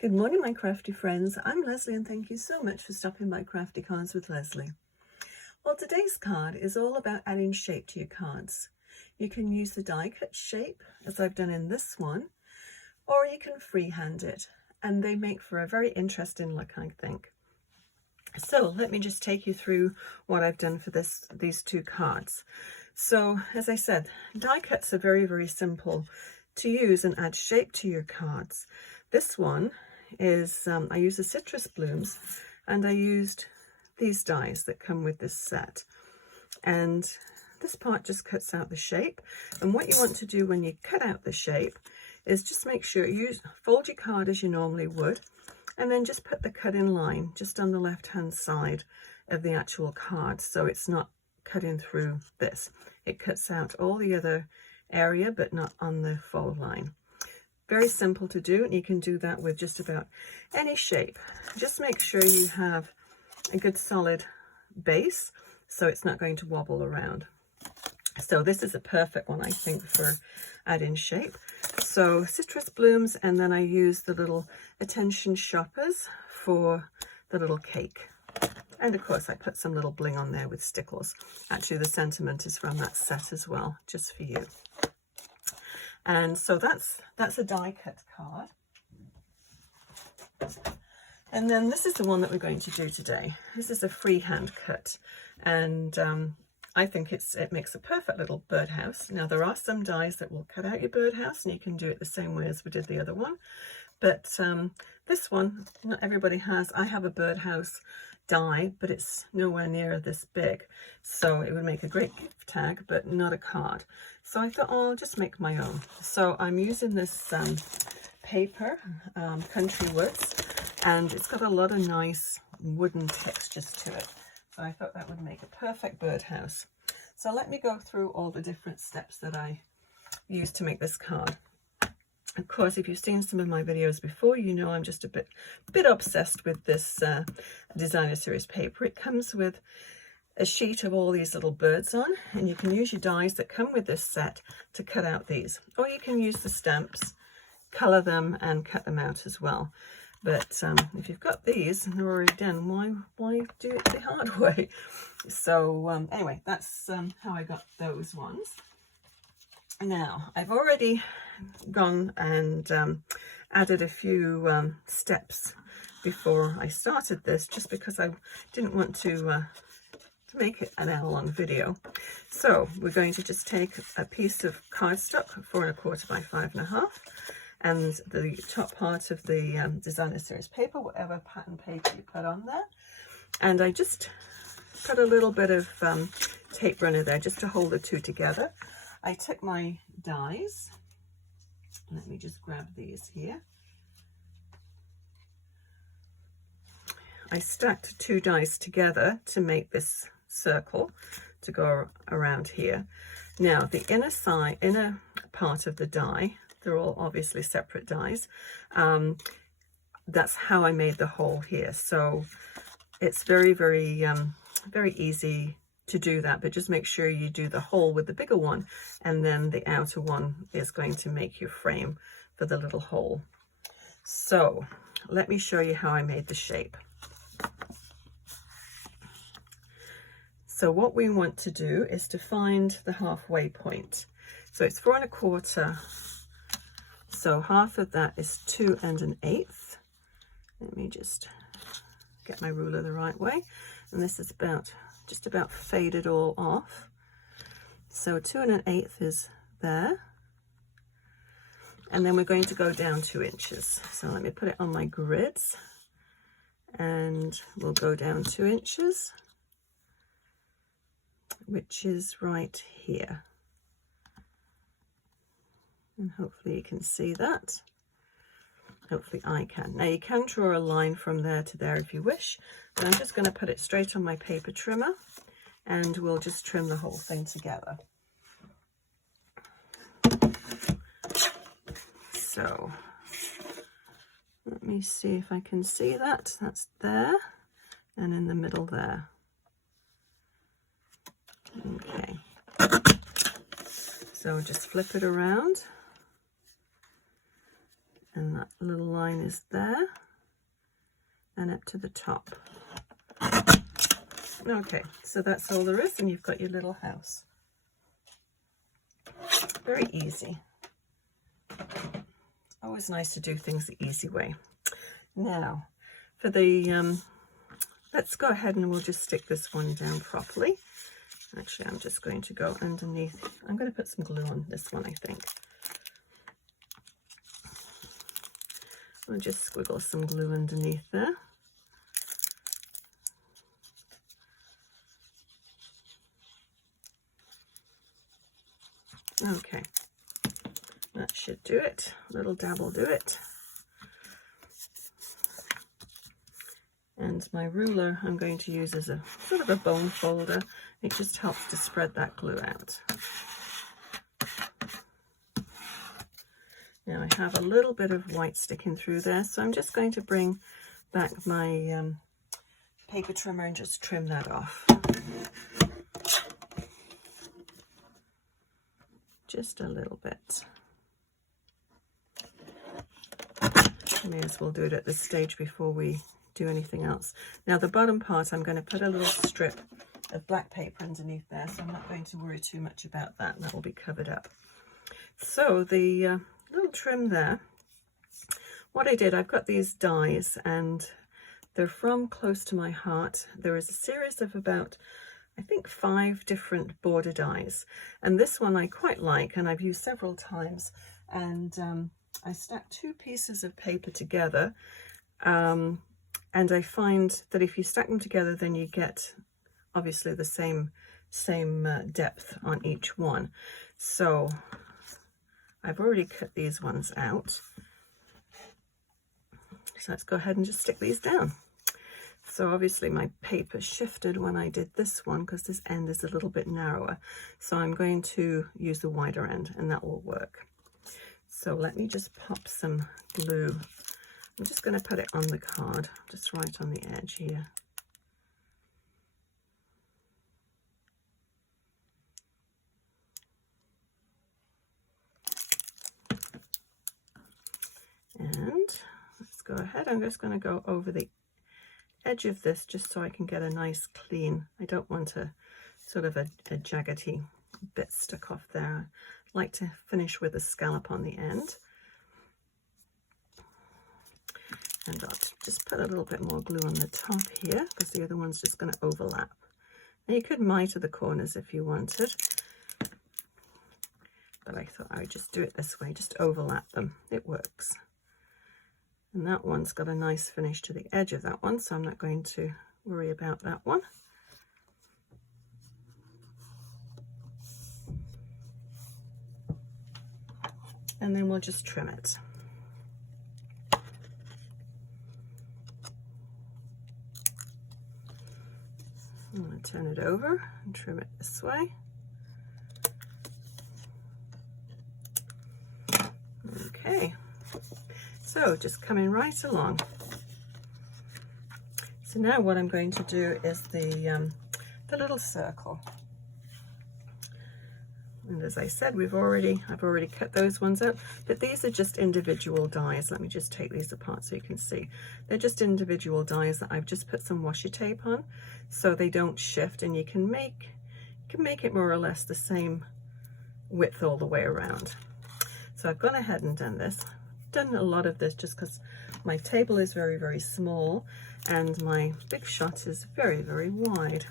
Good morning, my crafty friends. I'm Lesley and thank you so much for stopping by Crafty Cards with Lesley. Well, today's card is all about adding shape to your cards. You can use the die cut shape as I've done in this one, or you can freehand it, and they make for a very interesting look, I think. So let me just take you through what I've done for these two cards. So as I said, die cuts are very, very simple to use and add shape to your cards. This one is, I used the citrus blooms and I used these dies that come with this set. And this part just cuts out the shape. And what you want to do when you cut out the shape is just make sure you fold your card as you normally would, and then just put the cut in line just on the left hand side of the actual card, so it's not cutting through this. It cuts out all the other area but not on the fold line. Very simple to do, and you can do that with just about any shape. Just make sure you have a good solid base so it's not going to wobble around. So this is a perfect one, I think, for adding shape. So citrus blooms, and then I use the little attention shoppers for the little cake. And of course I put some little bling on there with stickles. Actually the sentiment is from that set as well, just for you. And so that's a die cut card. And then this is the one that we're going to do today. This is a freehand cut, and I think it makes a perfect little birdhouse. Now there are some dies that will cut out your birdhouse, and you can do it the same way as we did the other one. But this one, not everybody has. I have a birdhouse die, but it's nowhere near this big, so it would make a great gift tag but not a card. So I thought, oh, I'll just make my own. So I'm using this paper, Country Woods, and it's got a lot of nice wooden textures to it, so I thought that would make a perfect birdhouse. So let me go through all the different steps that I used to make this card. Of course, if you've seen some of my videos before, you know I'm just a bit obsessed with this designer series paper. It comes with a sheet of all these little birds on, and you can use your dies that come with this set to cut out these, or you can use the stamps, color them and cut them out as well. But if you've got these and they're already done, why do it the hard way? So anyway, that's how I got those ones. Now I've already gone and added a few steps before I started this, just because I didn't want to make it an hour-long video. So we're going to just take a piece of cardstock, 4 1/4 by 5 1/2, and the top part of the designer series paper, whatever pattern paper you put on there, and I just put a little bit of tape runner there just to hold the two together. I took my dies, let me just grab these here. I stacked 2 dies together to make this circle to go around here. Now the inner part of the die, they're all obviously separate dies. That's how I made the hole here. So it's very, very, very easy to do that, but just make sure you do the hole with the bigger one, and then the outer one is going to make your frame for the little hole. So let me show you how I made the shape. So what we want to do is to find the halfway point. So it's 4 1/4. So half of that is 2 1/8. Let me just get my ruler the right way. And this is just about faded all off. So 2 1/8 is there. And then we're going to go down 2 inches. So let me put it on my grids, and we'll go down 2 inches, which is right here. And hopefully you can see that. Hopefully I can. Now you can draw a line from there to there if you wish, but I'm just going to put it straight on my paper trimmer, and we'll just trim the whole thing together. So let me see if I can see that. That's there, and in the middle there. Okay. So just flip it around, and that little line is there. and up to the top. Okay, so that's all there is, and you've got your little house. Very easy. Always nice to do things the easy way. Now, for the, let's go ahead and we'll just stick this one down properly. Actually, I'm just going to go underneath. I'm going to put some glue on this one, I think. I'll just squiggle some glue underneath there. Okay, that should do it. A little dab will do it. And my ruler I'm going to use as a sort of a bone folder. It just helps to spread that glue out. Now I have a little bit of white sticking through there, so I'm just going to bring back my paper trimmer and just trim that off. Just a little bit. May as well do it at this stage before we do anything else. Now the bottom part, I'm going to put a little strip of black paper underneath there, so I'm not going to worry too much about that. That will be covered up. So the little trim there, what I did, I've got these dies and they're from Close to My Heart. There is a series of about, I think, 5 different border dies, and this one I quite like, and I've used several times. And I stack 2 pieces of paper together, and I find that if you stack them together, then you get obviously the same depth on each one. So I've already cut these ones out, so let's go ahead and just stick these down. So obviously my paper shifted when I did this one because this end is a little bit narrower. So I'm going to use the wider end, and that will work. So let me just pop some glue. I'm just going to put it on the card, just right on the edge here. And let's go ahead. I'm just going to go over the edge of this just so I can get a nice clean. I don't want a sort of a jaggedy bit stuck off there. I like to finish with a scallop on the end. And I'll just put a little bit more glue on the top here because the other one's just going to overlap. Now you could miter the corners if you wanted, but I thought I would just do it this way, just overlap them. It works. And that one's got a nice finish to the edge of that one, so I'm not going to worry about that one. And then we'll just trim it. I'm going to turn it over and trim it this way. Okay. So just coming right along. So now what I'm going to do is the little circle. And as I said, I've already cut those ones out, but these are just individual dies. Let me just take these apart so you can see. They're just individual dies that I've just put some washi tape on so they don't shift, and you can make it more or less the same width all the way around. So I've gone ahead and done this. Done a lot of this just because my table is very, very small and my big shot is very, very wide.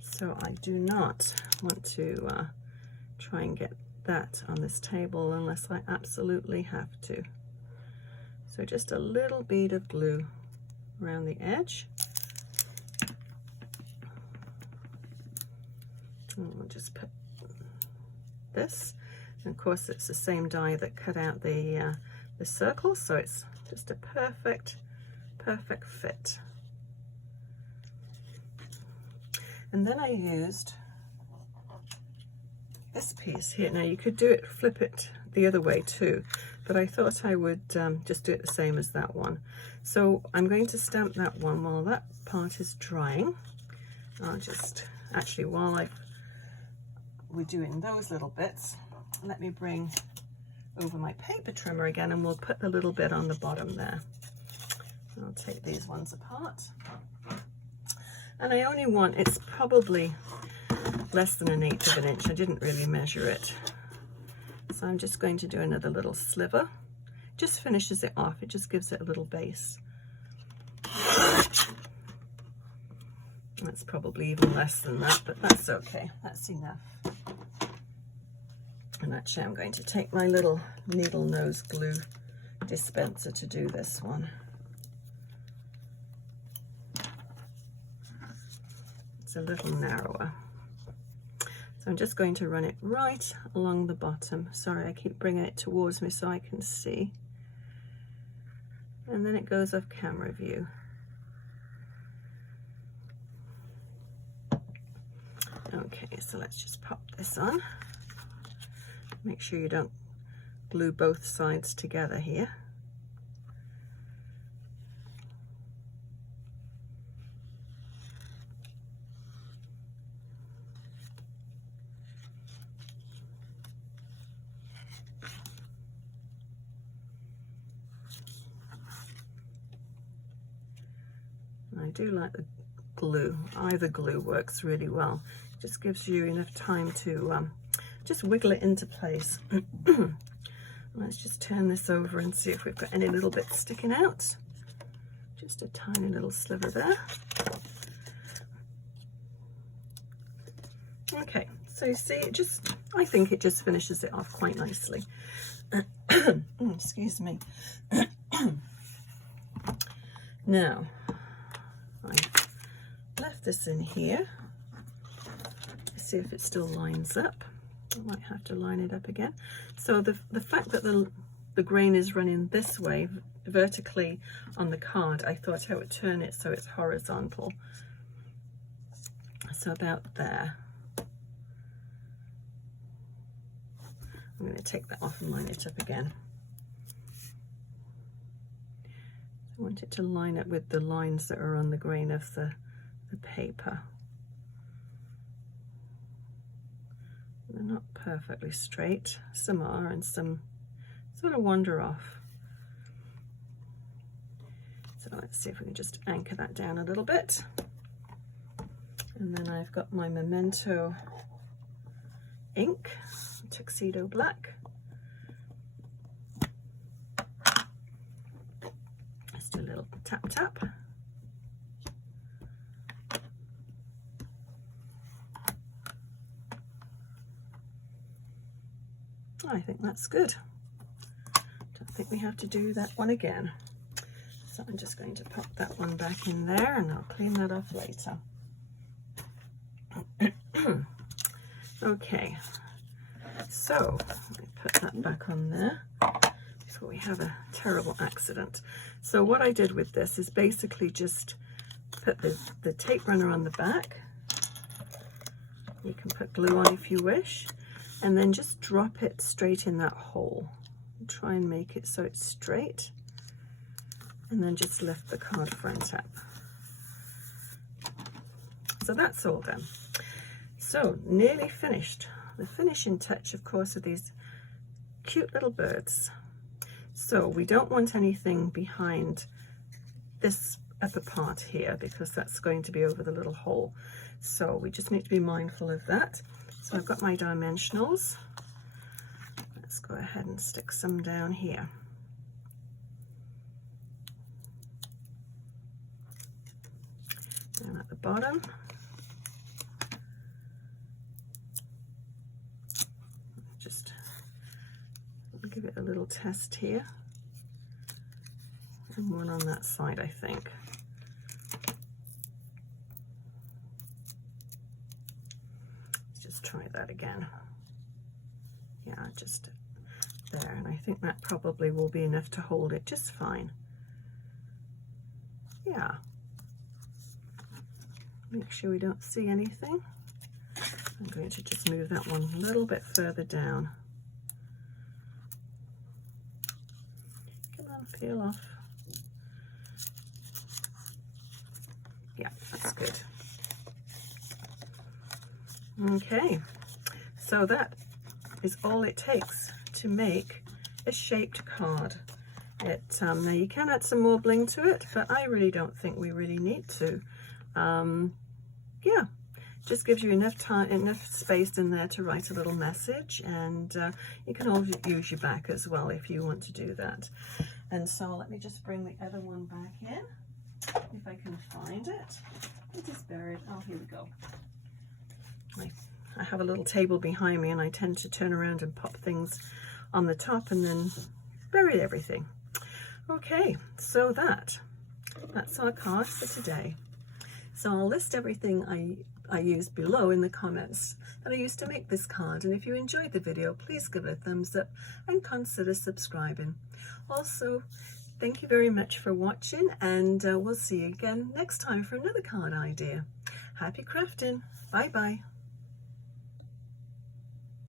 So I do not want to try and get that on this table unless I absolutely have to. So just a little bead of glue around the edge. And we'll just put this. And of course it's the same die that cut out the circle, so it's just a perfect fit. And then I used this piece here. Now you could flip it the other way too, but I thought I would just do it the same as that one. So I'm going to stamp that one while that part is drying. I'll just, actually while we're doing those little bits, let me bring over my paper trimmer again, and we'll put a little bit on the bottom there. I'll take these ones apart. And I only want, it's probably less than 1/8 of an inch. I didn't really measure it. So I'm just going to do another little sliver. Just finishes it off. It just gives it a little base. That's probably even less than that, but that's okay. That's enough. And actually I'm going to take my little needle nose glue dispenser to do this one. It's a little narrower. So I'm just going to run it right along the bottom. Sorry, I keep bringing it towards me so I can see. And then it goes off camera view. Okay, so let's just pop this on. Make sure you don't glue both sides together here. I do like the glue. Either glue works really well. It just gives you enough time to just wiggle it into place. Let's just turn this over and see if we've got any little bits sticking out. Just a tiny little sliver there. Okay, so you see, I think it just finishes it off quite nicely. Excuse me. Now, I've left this in here. Let's see if it still lines up. I might have to line it up again. So the fact that the grain is running this way vertically on the card, I thought I would turn it so it's horizontal. So about there. I'm going to take that off and line it up again. I want it to line up with the lines that are on the grain of the paper. They're not perfectly straight. Some are, and some sort of wander off. So let's see if we can just anchor that down a little bit. And then I've got my Memento ink, tuxedo black. Let's do a little tap tap. I think that's good. Don't think we have to do that one again. So I'm just going to pop that one back in there and I'll clean that off later. Okay, so let me put that back on there before we have a terrible accident. So what I did with this is basically just put the tape runner on the back. You can put glue on if you wish. And then just drop it straight in that hole. Try and make it so it's straight. And then just lift the card front up. So that's all done. So nearly finished. The finishing touch, of course, are these cute little birds. So we don't want anything behind this upper part here because that's going to be over the little hole. So we just need to be mindful of that. So I've got my dimensionals. Let's go ahead and stick some down here. Down at the bottom. Just give it a little test here. And one on that side, I think. Try that again. Yeah, just there, and I think that probably will be enough to hold it just fine. Yeah. Make sure we don't see anything. I'm going to just move that one a little bit further down. Come on, peel off. Yeah, that's good. Okay, so that is all it takes to make a shaped card. Now you can add some more bling to it, but I really don't think we really need to. Yeah, just gives you enough time, enough space in there to write a little message, and you can always use your back as well if you want to do that. And so let me just bring the other one back in, if I can find it. It is buried. Oh, here we go. I have a little table behind me, and I tend to turn around and pop things on the top and then bury everything. Okay, so that's our card for today. So I'll list everything I used below in the comments that I used to make this card, and if you enjoyed the video, please give it a thumbs up and consider subscribing. Also, thank you very much for watching, and we'll see you again next time for another card idea. Happy crafting. Bye bye.